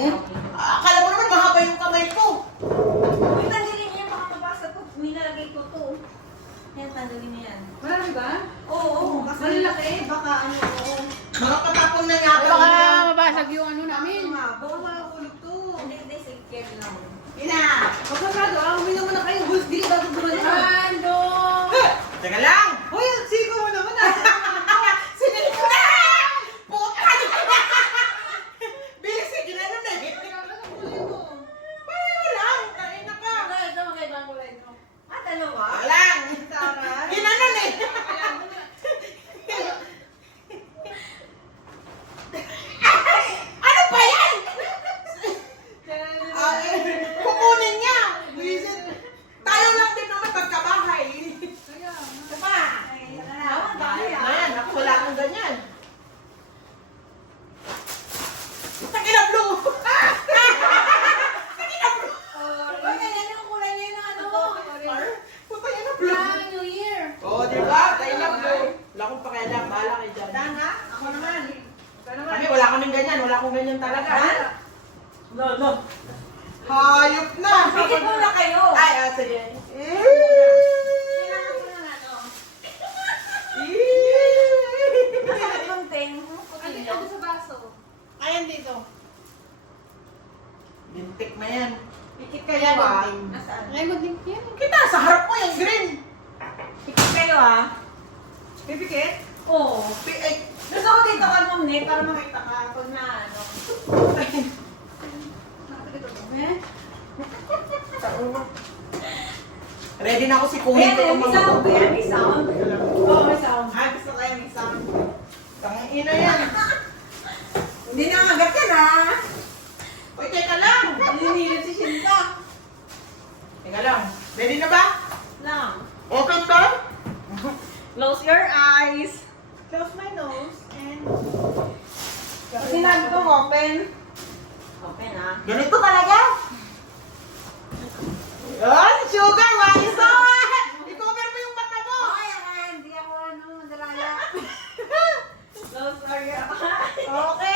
Akala mo naman mahaba yung kamay ko. Uy, tanggalin niya. Baka mabasa ko. Nilalagay ko to. Yan, tanggalin niya yan. Marami ba? Oo. Kasi Malalaki? baka ano ko. Makakatapon na yata. Baka mabasag yung ano namin. Baka makakulog to. Hindi, secure lang. Ina! Huwag na gado, uminom mo na kayo. Bulls, di bago dumating. Ando! Teka lang! Hoy, ang siko mo naman ah. Sinilip ko na! Puta! Bilis eh, ginanon na eh. Paano lang? Kain na ka. Ito, magkaibang kulay no? Dalawa? Walang! Taray. Ginanon eh. Ano ba yan? Kukunin niya. Wisit. Tayo lang din naman pagkabahay. Diba? Ayan, ako wala akong ganyan. Takina blue! Takina blue! Uy, ganyan yung kulay niya ng ano. Puta yun na blue. New Year! Oo, diba? Tayo lang blue. Wala akong pakialam. Bahala kayo dyan. Tanga? Ako naman. Kami, wala kaming ganyan. Wala akong ganyan talaga. Ha? No. Hayop na! Pikit muna kayo. Ay, sige. Kailangan ko ng ano. Masakit yung ting. Andi ako sa baso. Ayan dito. Lintik na yan. Pikit Kaya kayo ah. lintik. Nasaan? Lemon din yan. Kita, sa harap mo yung green. Pikit kayo ah. Pipikit? Oo. Ay, Gusto ko dito ka mong net para makita ka kung na ano. Nakapikit ako. Eh? ready na ako si Kuhin ko Ayan, itong may mga sound. Ayan, may sound. Oo, may sound. Ay, gusto ko yan, may sound. Tangina yan. Hindi na magat yan ah. Uy, teka lang. Naninilip si Shinta. Teka lang. Ready na ba? Lang. Open ba? Close your eyes. Close my nose and... Pag sinabi kong open. Open ah. Ganito talaga? Yan, sugar, wais na! I-cover mo yung mata mo! Okay, hindi ako ano, madalala. Close your eyes. Okay.